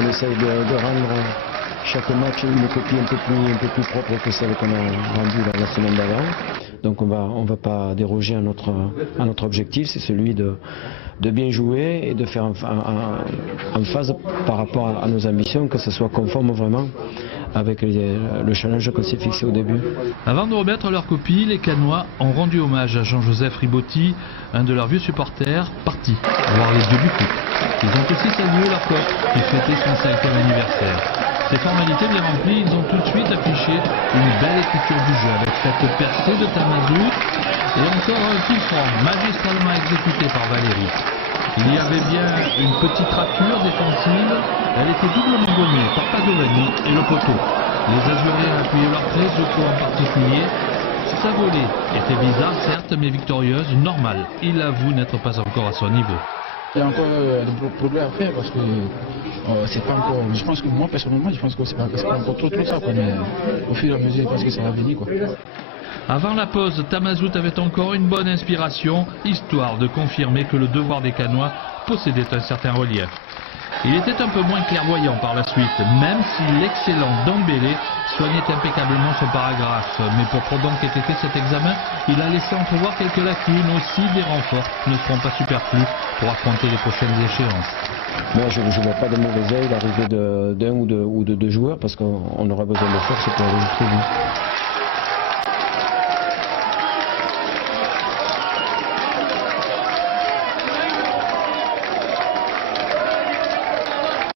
on essaye de rendre chaque match une copie un peu plus propre que celle qu'on a rendue la semaine d'avant. Donc on va pas déroger à notre objectif, c'est celui de bien jouer et de faire en phase par rapport à nos ambitions, que ce soit conforme vraiment avec le challenge qu'on s'est fixé au début. Avant de remettre leur copie, les Canois ont rendu hommage à Jean-Joseph Ribotti, un de leurs vieux supporters, parti voir les dieux du foot. Ils ont aussi salué leur coach qui fêtait son 5e anniversaire. Ces formalités bien remplies, ils ont tout de suite affiché une belle écriture du jeu avec cette percée de Tamazout et encore un coup franc magistralement exécuté par Valérie. Il y avait bien une petite rature défensive, elle était doublement gommée par Padovani et le poteau. Les Azuriens appuyaient leur prêt, Zoko en particulier. Sa volée était bizarre certes, mais victorieuse, normale. Il avoue n'être pas encore à son niveau. Il y a encore de progrès à faire parce que c'est pas encore. Je pense que moi personnellement, je pense que c'est pas encore trop ça, quoi, mais au fur et à mesure, je pense que ça va venir, quoi. Avant la pause, Tamazout avait encore une bonne inspiration, histoire de confirmer que le devoir des Canois possédait un certain relief. Il était un peu moins clairvoyant par la suite, même si l'excellent Dembélé soignait impeccablement son paragraphe. Mais pour Prodon qui était fait cet examen, il a laissé entrevoir quelques lacunes. Aussi, des renforts ne seront pas superflus pour affronter les prochaines échéances. Moi, je ne vois pas de mauvais œil l'arrivée d'un ou de deux joueurs parce qu'on aura besoin de force pour aller jusqu'au bout.